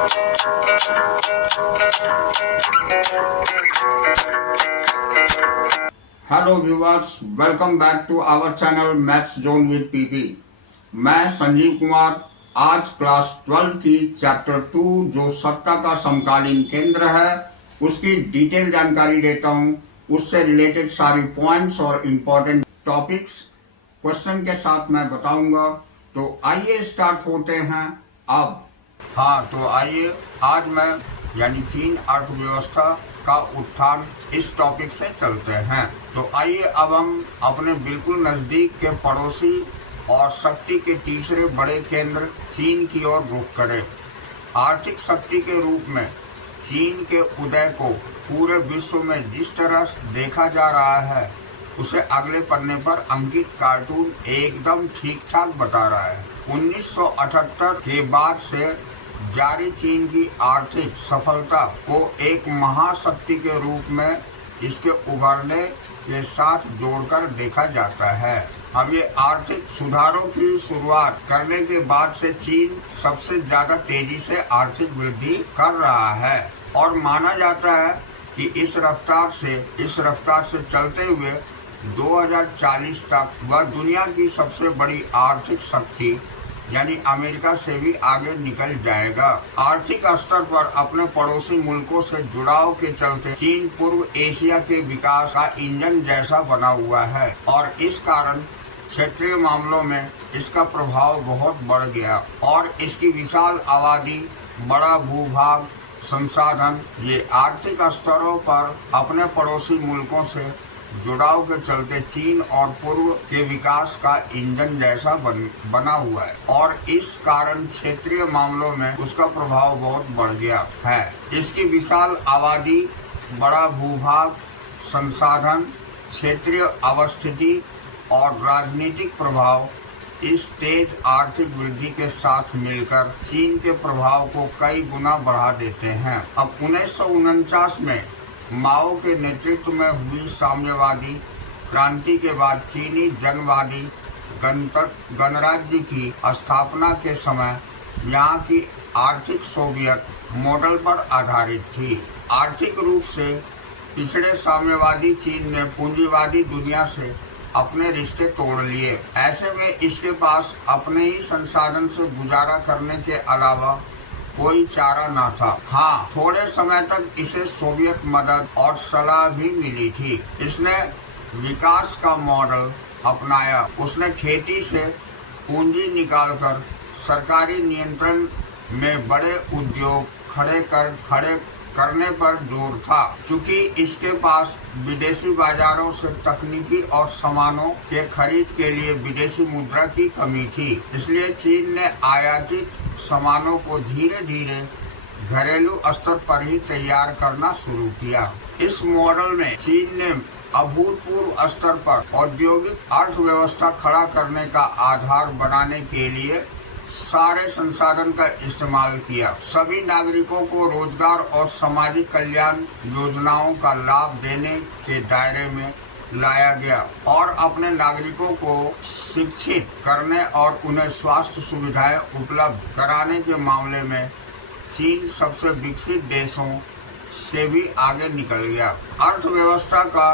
Hello viewers, welcome back to our channel maths zone with P P. मैं संजीव कुमार आज class 12 की chapter 2 जो सत्ता का समकालीन केंद्र है उसकी डिटेल जानकारी देता हूँ। उससे रिलेटेड सारी पॉइंट्स और इम्पोर्टेंट टॉपिक्स क्वेश्चन के साथ मैं बताऊंगा। तो आइए स्टार्ट होते हैं अब। तो आइए आज मैं यानी चीन अर्थव्यवस्था का उत्थान इस टॉपिक से चलते हैं। तो आइए अब हम अपने बिल्कुल नज़दीक के पड़ोसी और शक्ति के तीसरे बड़े केंद्र चीन की ओर रुख करें। आर्थिक शक्ति के रूप में चीन के उदय को पूरे विश्व में जिस तरह देखा जा रहा है उसे अगले पन्ने पर अंकित कार्टून एकदम ठीक ठाक बता रहा है। 1978 के बाद से जारी चीन की आर्थिक सफलता को एक महाशक्ति के रूप में इसके उभरने के साथ जोड़कर देखा जाता है। अब ये आर्थिक सुधारों की शुरुआत करने के बाद से चीन सबसे ज्यादा तेजी से आर्थिक वृद्धि कर रहा है और माना जाता है कि इस रफ्तार से चलते हुए 2040 तक वह दुनिया की सबसे बड़ी आर्थिक शक्ति यानी अमेरिका से भी आगे निकल जाएगा। आर्थिक स्तर पर अपने पड़ोसी मुल्कों से जुड़ाव के चलते चीन पूर्व एशिया के विकास का इंजन जैसा बना हुआ है और इस कारण क्षेत्रीय मामलों में इसका प्रभाव बहुत बढ़ गया और इसकी विशाल आबादी, बड़ा भूभाग, संसाधन ये आर्थिक स्तरों पर अपने पड़ोसी मुल्कों से जुड़ाव के चलते चीन और पूर्व के विकास का इंजन जैसा बना हुआ है और इस कारण क्षेत्रीय मामलों में उसका प्रभाव बहुत बढ़ गया है। इसकी विशाल आबादी, बड़ा भूभाग, संसाधन, क्षेत्रीय अवस्थिति और राजनीतिक प्रभाव इस तेज आर्थिक वृद्धि के साथ मिलकर चीन के प्रभाव को कई गुना बढ़ा देते हैं। अब 1949 में माओ के नेतृत्व में हुई साम्यवादी क्रांति के बाद चीनी जनवादी गणराज्य की स्थापना के समय यहाँ की आर्थिक सोवियत मॉडल पर आधारित थी। आर्थिक रूप से पिछड़े साम्यवादी चीन ने पूंजीवादी दुनिया से अपने रिश्ते तोड़ लिए। ऐसे में इसके पास अपने ही संसाधन से गुजारा करने के अलावा कोई चारा न था। थोड़े समय तक इसे सोवियत मदद और सलाह भी मिली थी। इसने विकास का मॉडल अपनाया। उसने खेती से पूंजी निकालकर सरकारी नियंत्रण में बड़े उद्योग खड़े करने पर जोर था। चूंकि इसके पास विदेशी बाजारों से तकनीकी और सामानों के खरीद के लिए विदेशी मुद्रा की कमी थी, इसलिए चीन ने आयातित सामानों को धीरे धीरे घरेलू स्तर पर ही तैयार करना शुरू किया। इस मॉडल में चीन ने अभूतपूर्व स्तर पर औद्योगिक अर्थव्यवस्था खड़ा करने का आधार बनाने के लिए सारे संसाधन का इस्तेमाल किया। सभी नागरिकों को रोजगार और सामाजिक कल्याण योजनाओं का लाभ देने के दायरे में लाया गया और अपने नागरिकों को शिक्षित करने और उन्हें स्वास्थ्य सुविधाएं उपलब्ध कराने के मामले में चीन सबसे विकसित देशों से भी आगे निकल गया। अर्थव्यवस्था का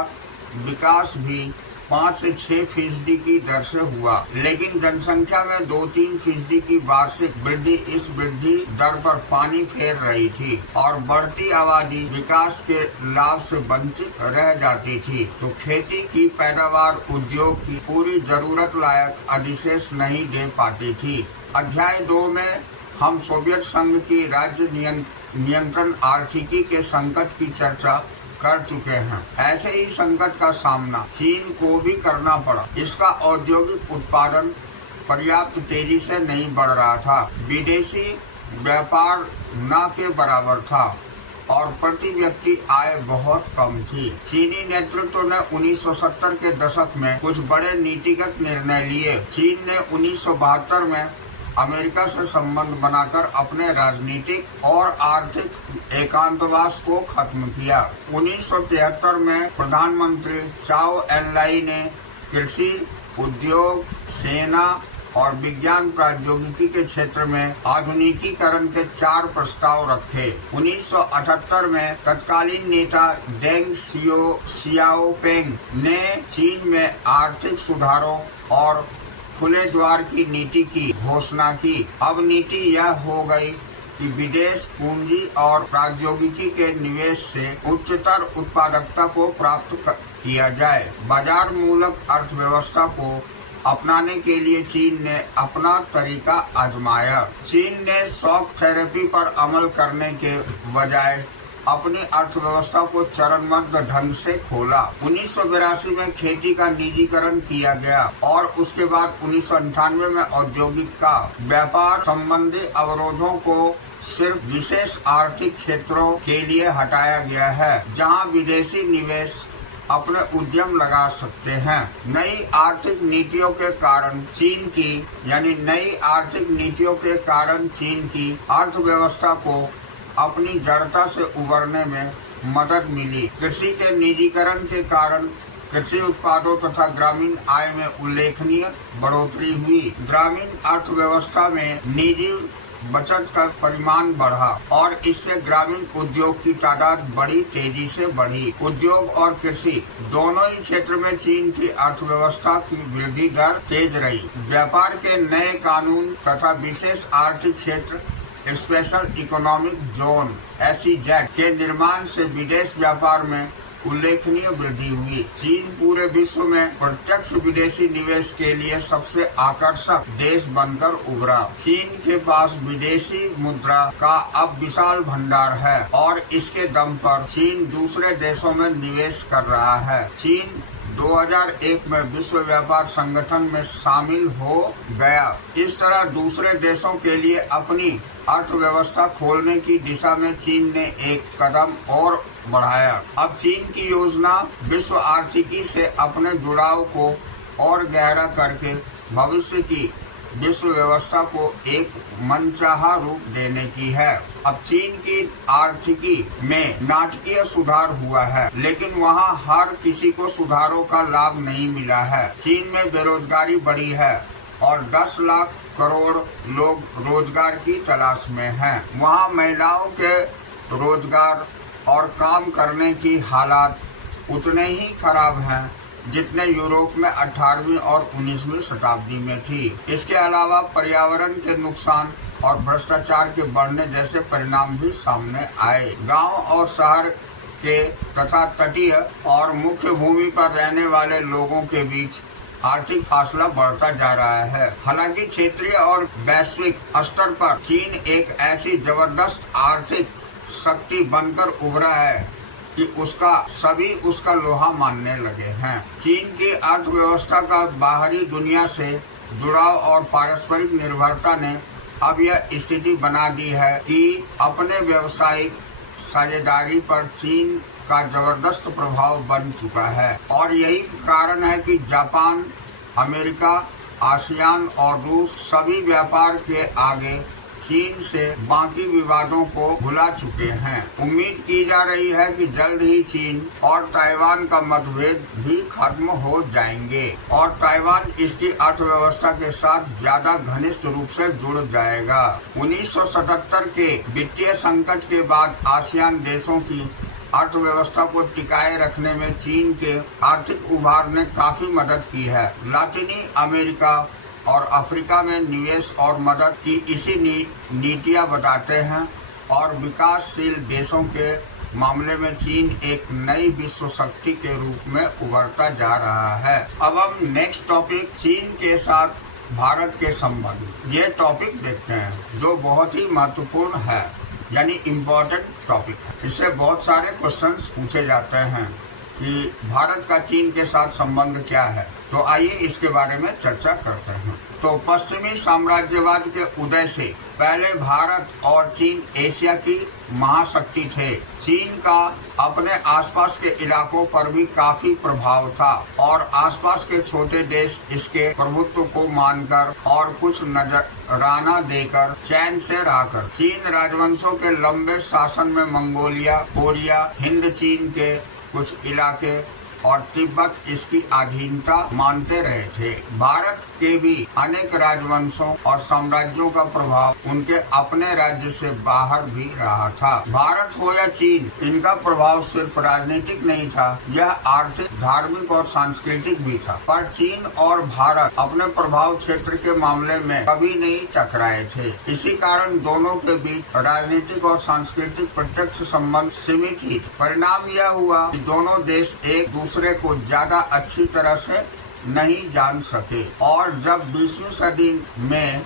विकास भी 5 से 6% की दर से हुआ, लेकिन जनसंख्या में 2-3% की वार्षिक वृद्धि इस वृद्धि दर पर पानी फेर रही थी और बढ़ती आबादी विकास के लाभ से वंचित रह जाती थी। तो खेती की पैदावार उद्योग की पूरी जरूरत लायक अधिशेष नहीं दे पाती थी। अध्याय 2 में हम सोवियत संघ की राज्य नियंत्रण आर्थिकी के संकट की चर्चा कर चुके हैं। ऐसे ही संकट का सामना चीन को भी करना पड़ा। इसका औद्योगिक उत्पादन पर्याप्त तेजी से नहीं बढ़ रहा था, विदेशी व्यापार न के बराबर था और प्रति व्यक्ति आय बहुत कम थी। चीनी नेतृत्व ने 1970 के दशक में कुछ बड़े नीतिगत निर्णय लिए। चीन ने 1972 में अमेरिका से संबंध बनाकर अपने राजनीतिक और आर्थिक एकांतवास को खत्म किया। 1973 में प्रधानमंत्री चाओ एन लाई ने कृषि, उद्योग, सेना और विज्ञान प्रौद्योगिकी के क्षेत्र में आधुनिकीकरण के 4 प्रस्ताव रखे। 1978 में तत्कालीन नेता डेंग सियाओपिंग ने चीन में आर्थिक सुधारों और खुले द्वार की नीति की घोषणा की। अब नीति यह हो गई कि विदेश पूंजी और प्रौद्योगिकी के निवेश से उच्चतर उत्पादकता को प्राप्त किया जाए। बाजार मूलक अर्थव्यवस्था को अपनाने के लिए चीन ने अपना तरीका आजमाया। चीन ने शॉक थेरेपी पर अमल करने के बजाय अपनी अर्थव्यवस्था को चरणबद्ध ढंग से खोला। 1982 में खेती का निजीकरण किया गया और उसके बाद 1998 में औद्योगिक का व्यापार संबंधी अवरोधों को सिर्फ विशेष आर्थिक क्षेत्रों के लिए हटाया गया है, जहां विदेशी निवेश अपने उद्यम लगा सकते हैं। नई आर्थिक नीतियों के कारण चीन की अर्थव्यवस्था को अपनी जड़ता से उबरने में मदद मिली। कृषि के निजीकरण के कारण कृषि उत्पादों तथा ग्रामीण आय में उल्लेखनीय बढ़ोतरी हुई। ग्रामीण अर्थव्यवस्था में निजी बचत का परिमाण बढ़ा और इससे ग्रामीण उद्योग की तादाद बड़ी तेजी से बढ़ी। उद्योग और कृषि दोनों ही क्षेत्र में चीन की अर्थव्यवस्था की वृद्धि दर तेज रही। व्यापार के नए कानून तथा विशेष आर्थिक क्षेत्र स्पेशल इकोनॉमिक जोन (SEZ) के निर्माण से विदेश व्यापार में उल्लेखनीय वृद्धि हुई। चीन पूरे विश्व में प्रत्यक्ष विदेशी निवेश के लिए सबसे आकर्षक देश बनकर उभरा। चीन के पास विदेशी मुद्रा का अब विशाल भंडार है और इसके दम पर चीन दूसरे देशों में निवेश कर रहा है। चीन 2001 में विश्व व्यापार संगठन में शामिल हो गया। इस तरह दूसरे देशों के लिए अपनी अर्थव्यवस्था खोलने की दिशा में चीन ने एक कदम और बढ़ाया। अब चीन की योजना विश्व आर्थिकी से अपने जुड़ाव को और गहरा करके भविष्य की विश्व व्यवस्था को एक मनचाहा रूप देने की है। अब चीन की आर्थिकी में नाटकीय सुधार हुआ है, लेकिन वहाँ हर किसी को सुधारों का लाभ नहीं मिला है। चीन में बेरोजगारी बढ़ी है और 10 लाख करोड़ लोग रोजगार की तलाश में हैं। वहाँ महिलाओं के रोजगार और काम करने की हालात उतने ही खराब हैं जितने यूरोप में 18वीं और 19वीं शताब्दी में थी। इसके अलावा पर्यावरण के नुकसान और भ्रष्टाचार के बढ़ने जैसे परिणाम भी सामने आए। गांव और शहर के तथा तटीय और मुख्य भूमि पर रहने वाले लोगों के बीच आर्थिक फासला बढ़ता जा रहा है। हालांकि क्षेत्रीय और वैश्विक स्तर पर चीन एक ऐसी जबरदस्त आर्थिक शक्ति बनकर उभरा है कि सभी उसका लोहा मानने लगे हैं। चीन की अर्थव्यवस्था का बाहरी दुनिया से जुड़ाव और पारस्परिक निर्भरता ने अब यह स्थिति बना दी है कि अपने व्यावसायिक साझेदारी पर चीन का जबरदस्त प्रभाव बन चुका है और यही कारण है कि जापान, अमेरिका, आसियान और रूस सभी व्यापार के आगे चीन से बाकी विवादों को भुला चुके हैं। उम्मीद की जा रही है कि जल्द ही चीन और ताइवान का मतभेद भी खत्म हो जाएंगे और ताइवान इसकी अर्थव्यवस्था के साथ ज्यादा घनिष्ठ रूप से जुड़ जाएगा। 1977 के वित्तीय संकट के बाद आसियान देशों की अर्थव्यवस्था को टिकाए रखने में चीन के आर्थिक उभार ने काफी मदद की है। लातिनी अमेरिका और अफ्रीका में निवेश और मदद की इसी नीतियां बताते हैं और विकासशील देशों के मामले में चीन एक नई विश्व शक्ति के रूप में उभरता जा रहा है। अब हम नेक्स्ट टॉपिक चीन के साथ भारत के संबंध ये टॉपिक देखते हैं जो बहुत ही महत्वपूर्ण है, यानी इम्पोर्टेंट टॉपिक है। इससे बहुत सारे क्वेश्चंस पूछे जाते हैं कि भारत का चीन के साथ संबंध क्या है, तो आइए इसके बारे में चर्चा करते हैं। तो पश्चिमी साम्राज्यवाद के उदय से पहले भारत और चीन एशिया की महाशक्ति थे। चीन का अपने आसपास के इलाकों पर भी काफी प्रभाव था और आसपास के छोटे देश इसके प्रभुत्व को मानकर और कुछ नजराना देकर चैन से रहकर चीन राजवंशों के लंबे शासन में मंगोलिया, कोरिया, हिंद चीन के कुछ इलाके और तिब्बत इसकी अधीनता मानते रहे थे। भारत के भी अनेक राजवंशों और साम्राज्यों का प्रभाव उनके अपने राज्य से बाहर भी रहा था। भारत हो या चीन, इनका प्रभाव सिर्फ राजनीतिक नहीं था, यह आर्थिक, धार्मिक और सांस्कृतिक भी था। पर चीन और भारत अपने प्रभाव क्षेत्र के मामले में कभी नहीं टकराए थे। इसी कारण दोनों के बीच राजनीतिक और सांस्कृतिक प्रत्यक्ष संबंध सीमित ही थे। परिणाम यह हुआ कि दोनों देश एक दूसरे को ज्यादा अच्छी तरह से नहीं जान सके, और जब 20वीं सदी में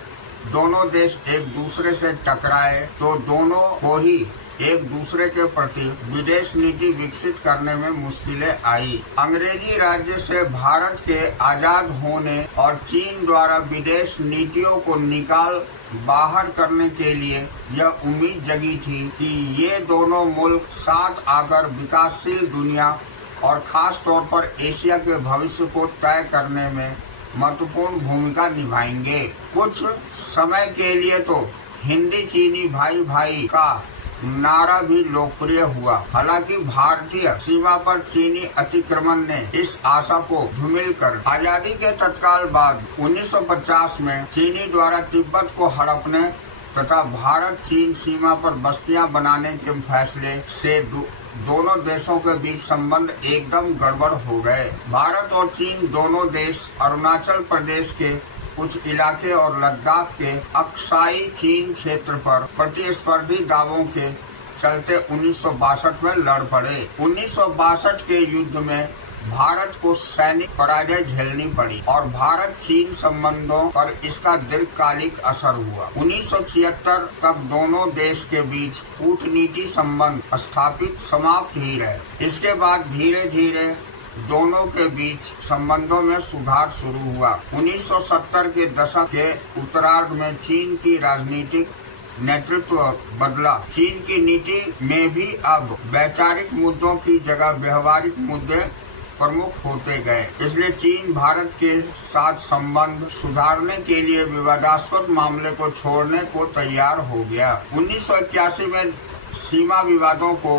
दोनों देश एक दूसरे से टकराए तो दोनों को ही एक दूसरे के प्रति विदेश नीति विकसित करने में मुश्किलें आई। अंग्रेजी राज्य से भारत के आजाद होने और चीन द्वारा विदेश नीतियों को निकाल बाहर करने के लिए यह उम्मीद जगी थी कि ये दोनों मुल्क साथ आकर विकासशील दुनिया और खास तौर पर एशिया के भविष्य को तय करने में महत्वपूर्ण भूमिका निभाएंगे। कुछ समय के लिए तो हिंदी चीनी भाई भाई का नारा भी लोकप्रिय हुआ। हालांकि भारतीय सीमा पर चीनी अतिक्रमण ने इस आशा को धूमिल कर आजादी के तत्काल बाद 1950 में चीनी द्वारा तिब्बत को हड़पने तथा भारत चीन सीमा पर बस्तियां बनाने के फैसले से दोनों देशों के बीच संबंध एकदम गड़बड़ हो गए। भारत और चीन दोनों देश अरुणाचल प्रदेश के कुछ इलाके और लद्दाख के अक्साई चीन क्षेत्र पर प्रतिस्पर्धी दावों के चलते 1962 में लड़ पड़े। 1962 के युद्ध में भारत को सैनिक पराजय झेलनी पड़ी और भारत चीन संबंधों पर इसका दीर्घकालिक असर हुआ। 1976 तक दोनों देश के बीच कूटनीति संबंध स्थापित समाप्त ही रहे। इसके बाद धीरे धीरे दोनों के बीच संबंधों में सुधार शुरू हुआ। 1970 के दशक के उत्तरार्ध में चीन की राजनीतिक नेतृत्व बदला। चीन की नीति में भी अब वैचारिक मुद्दों की जगह व्यवहारिक मुद्दे प्रमुख होते गए। इसलिए चीन भारत के साथ संबंध सुधारने के लिए विवादास्पद मामले को छोड़ने को तैयार हो गया। 1981 में सीमा विवादों को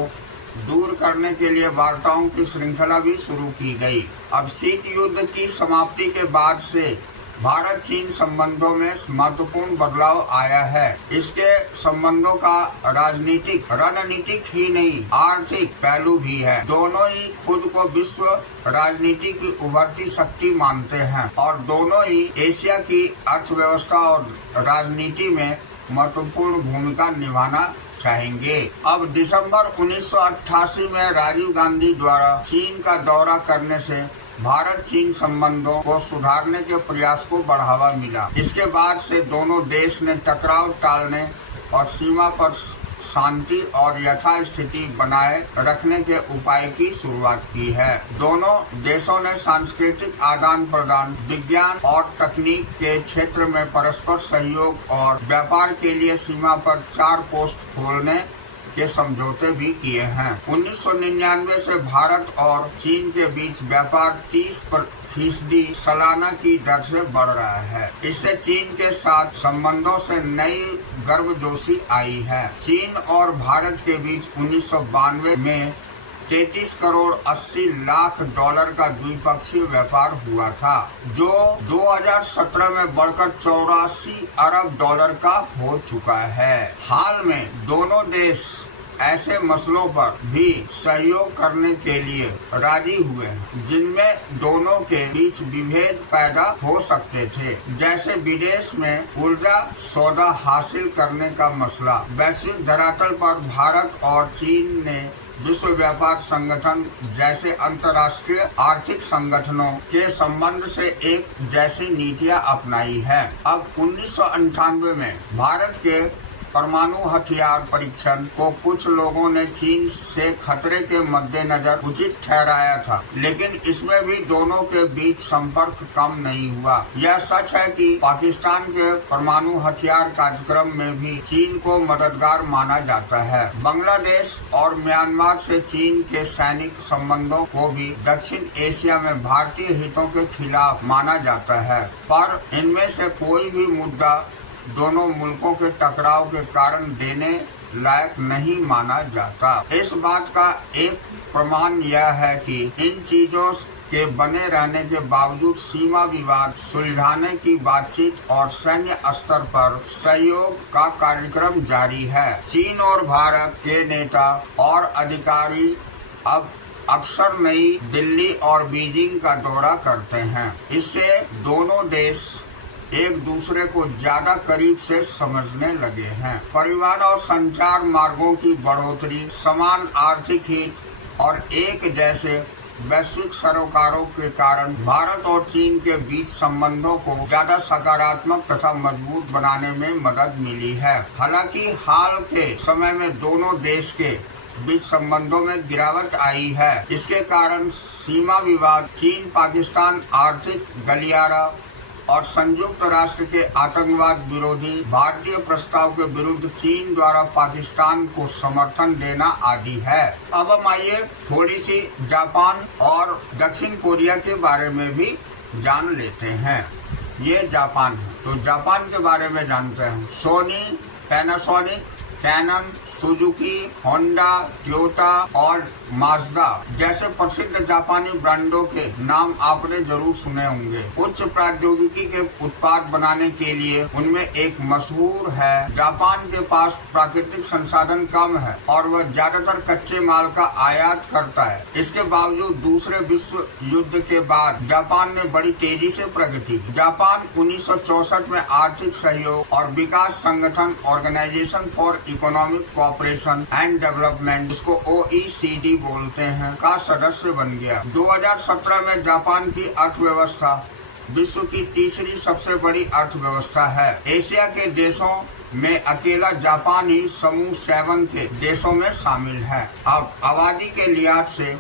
दूर करने के लिए वार्ताओं की श्रृंखला भी शुरू की गई। अब शीत युद्ध की समाप्ति के बाद से भारत चीन संबंधों में महत्वपूर्ण बदलाव आया है। इसके संबंधों का राजनीतिक, रणनीतिक ही नहीं आर्थिक पहलू भी है। दोनों ही खुद को विश्व राजनीति की उभरती शक्ति मानते हैं और दोनों ही एशिया की अर्थव्यवस्था और राजनीति में महत्वपूर्ण भूमिका निभाना चाहेंगे। अब दिसंबर 1988 में राजीव गांधी द्वारा चीन का दौरा करने से भारत चीन संबंधों को सुधारने के प्रयास को बढ़ावा मिला। इसके बाद से दोनों देश ने टकराव टालने और सीमा पर शांति और यथास्थिति बनाए रखने के उपाय की शुरुआत की है। दोनों देशों ने सांस्कृतिक आदान प्रदान, विज्ञान और तकनीक के क्षेत्र में परस्पर सहयोग और व्यापार के लिए सीमा पर 4 पोस्ट खोलने के समझौते भी किए हैं। 1999 से भारत और चीन के बीच व्यापार 30% सालाना की दर से बढ़ रहा है। इससे चीन के साथ संबंधों से नई गर्मजोशी आई है। चीन और भारत के बीच 1992 में 33 करोड़ 80 लाख डॉलर का द्विपक्षीय व्यापार हुआ था, जो 2017 में बढ़कर 84 अरब डॉलर का हो चुका है। हाल में दोनों देश ऐसे मसलों पर भी सहयोग करने के लिए राजी हुए हैं जिनमें दोनों के बीच विभेद पैदा हो सकते थे, जैसे विदेश में ऊर्जा सौदा हासिल करने का मसला। वैश्विक धरातल पर भारत और चीन ने विश्व व्यापार संगठन जैसे अंतर्राष्ट्रीय आर्थिक संगठनों के संबंध से एक जैसी नीतियां अपनाई है। अब 1998 में भारत के परमाणु हथियार परीक्षण को कुछ लोगों ने चीन से खतरे के मद्देनजर उचित ठहराया था, लेकिन इसमें भी दोनों के बीच संपर्क कम नहीं हुआ। यह सच है कि पाकिस्तान के परमाणु हथियार कार्यक्रम में भी चीन को मददगार माना जाता है। बांग्लादेश और म्यांमार से चीन के सैनिक संबंधों को भी दक्षिण एशिया में भारतीय हितों के खिलाफ माना जाता है, पर इनमें से कोई भी मुद्दा दोनों मुल्कों के टकराव के कारण देने लायक नहीं माना जाता। इस बात का एक प्रमाण यह है कि इन चीजों के बने रहने के बावजूद सीमा विवाद सुलझाने की बातचीत और सैन्य स्तर पर सहयोग का कार्यक्रम जारी है। चीन और भारत के नेता और अधिकारी अब अक्सर नई दिल्ली और बीजिंग का दौरा करते हैं। इससे दोनों देश एक दूसरे को ज्यादा करीब से समझने लगे हैं। परिवहन और संचार मार्गों की बढ़ोतरी, समान आर्थिक हित और एक जैसे वैश्विक सरोकारों के कारण भारत और चीन के बीच संबंधों को ज्यादा सकारात्मक तथा मजबूत बनाने में मदद मिली है। हालांकि हाल के समय में दोनों देश के बीच संबंधों में गिरावट आई है। इसके कारण सीमा विवाद, चीन पाकिस्तान आर्थिक गलियारा और संयुक्त राष्ट्र के आतंकवाद विरोधी भारतीय प्रस्ताव के विरुद्ध चीन द्वारा पाकिस्तान को समर्थन देना आदि है। अब हम आइए थोड़ी सी जापान और दक्षिण कोरिया के बारे में भी जान लेते हैं। ये जापान है, तो जापान के बारे में जानते हैं। Sony, Panasonic, Canon, Suzuki, Honda, Toyota और माज्दा जैसे प्रसिद्ध जापानी ब्रांडों के नाम आपने जरूर सुने होंगे। उच्च प्रौद्योगिकी के उत्पाद बनाने के लिए उनमें एक मशहूर है। जापान के पास प्राकृतिक संसाधन कम है और वह ज्यादातर कच्चे माल का आयात करता है। इसके बावजूद दूसरे विश्व युद्ध के बाद जापान ने बड़ी तेजी से प्रगति की। जापान 1964 में आर्थिक सहयोग और विकास संगठन organisation for economic cooperation and development, जिसको OECD बोलते हैं, का सदस्य बन गया। 2017 में जापान की अर्थव्यवस्था विश्व की तीसरी सबसे बड़ी अर्थव्यवस्था है। एशिया के देशों में अकेला जापान ही समूह 7 के देशों में शामिल है। अब आबादी के लिहाज से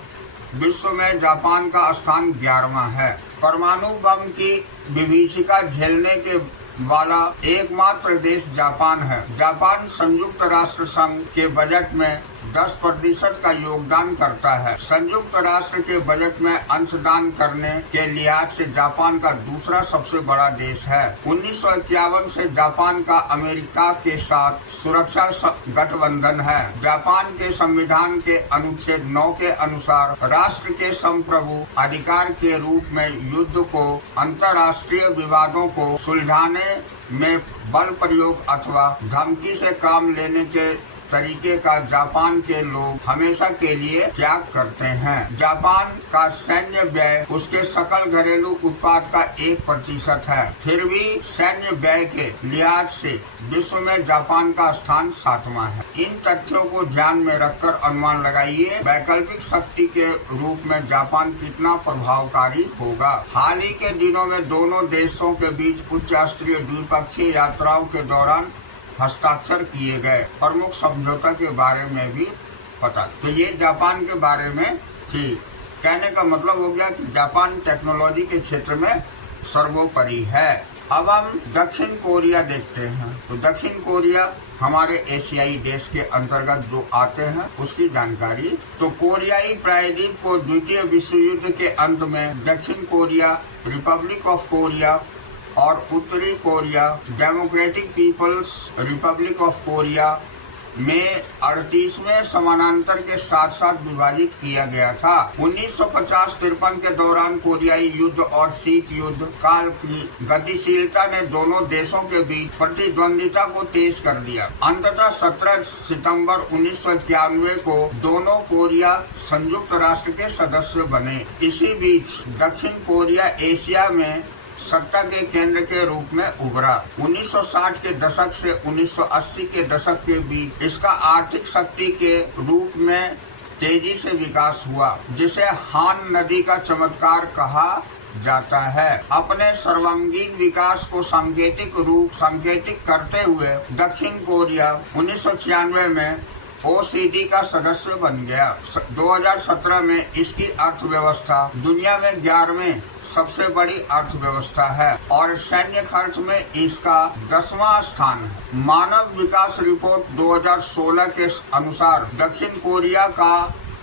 विश्व में जापान का स्थान 11वां है। परमाणु बम की विभीषिका झेलने के वाला एकमात्र देश जापान है। जापान संयुक्त राष्ट्र संघ के बजट में 10% का योगदान करता है। संयुक्त राष्ट्र के बजट में अंशदान करने के लिहाज से जापान का दूसरा सबसे बड़ा देश है। 1951 से जापान का अमेरिका के साथ सुरक्षा गठबंधन है। जापान के संविधान के अनुच्छेद 9 के अनुसार राष्ट्र के संप्रभु अधिकार के रूप में युद्ध को, अंतर्राष्ट्रीय विवादों को सुलझाने में बल प्रयोग अथवा धमकी से काम लेने के तरीके का जापान के लोग हमेशा के लिए त्याग करते हैं। जापान का सैन्य व्यय उसके सकल घरेलू उत्पाद का 1% है। फिर भी सैन्य व्यय के लिहाज से विश्व में जापान का स्थान 7वां है। इन तथ्यों को ध्यान में रखकर अनुमान लगाइए वैकल्पिक शक्ति के रूप में जापान कितना प्रभावकारी होगा। हाल ही के दिनों में दोनों देशों के बीच उच्च स्तरीय द्विपक्षीय यात्राओं के दौरान हस्ताक्षर किए गए प्रमुख समझौता के बारे में भी पता। तो ये जापान के बारे में थी। कहने का मतलब हो गया कि जापान टेक्नोलॉजी के क्षेत्र में सर्वोपरि है। अब हम दक्षिण कोरिया देखते हैं। तो दक्षिण कोरिया हमारे एशियाई देश के अंतर्गत जो आते हैं उसकी जानकारी। तो कोरियाई प्रायद्वीप को द्वितीय विश्व युद्ध के अंत में दक्षिण कोरिया, रिपब्लिक ऑफ कोरिया और उत्तरी Korea, democratic people's republic of Korea में 38वें समानांतर के साथ साथ विभाजित किया गया था। 1950-53 के दौरान कोरियाई युद्ध और शीत युद्ध काल की गतिशीलता ने दोनों देशों के बीच प्रतिद्वंदिता को तेज कर दिया। अंततः 17 सितंबर 1991 को दोनों कोरिया संयुक्त राष्ट्र के सदस्य बने। इसी बीच दक्षिण कोरिया एशिया में सत्ता के केंद्र के रूप में उभरा। 1960 के दशक से 1980 के दशक के बीच इसका आर्थिक शक्ति के रूप में तेजी से विकास हुआ, जिसे हान नदी का चमत्कार कहा जाता है। अपने सर्वांगीण विकास को सांकेतिक करते हुए दक्षिण कोरिया 1996 में OECD का सदस्य बन गया। 2017 में इसकी अर्थव्यवस्था दुनिया में 11वें सबसे बड़ी अर्थव्यवस्था है और सैन्य खर्च में इसका 10वां स्थान है। मानव विकास रिपोर्ट 2016 के अनुसार दक्षिण कोरिया का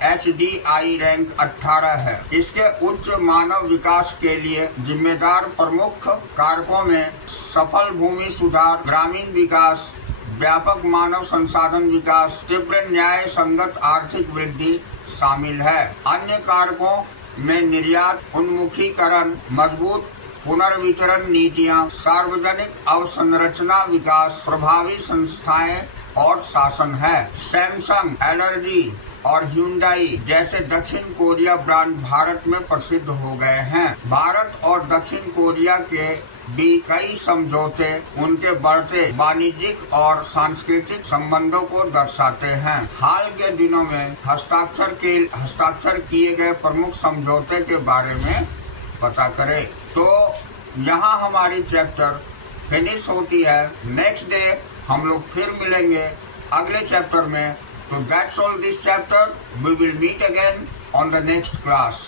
HDI रैंक 18 है। इसके उच्च मानव विकास के लिए जिम्मेदार प्रमुख कारकों में सफल भूमि सुधार, ग्रामीण विकास, व्यापक मानव संसाधन विकास, तीव्र न्याय संगत आर्थिक वृद्धि शामिल है। अन्य कारकों में निर्यात उन्मुखीकरण, मजबूत पुनर्वितरण नीतियां, सार्वजनिक अवसंरचना विकास, प्रभावी संस्थाएं और शासन है। सैमसंग, एलजी और ह्युंडई जैसे दक्षिण कोरिया ब्रांड भारत में प्रसिद्ध हो गए हैं। भारत और दक्षिण कोरिया के बीच कई समझौते उनके बढ़ते वाणिज्यिक और सांस्कृतिक संबंधों को दर्शाते हैं। हाल के दिनों में हस्ताक्षर किए गए प्रमुख समझौते के बारे में पता करें। तो यहाँ हमारी चैप्टर फिनिश होती है। नेक्स्ट डे हम लोग फिर मिलेंगे अगले चैप्टर में। तो that's all this chapter. We will meet again on the next class.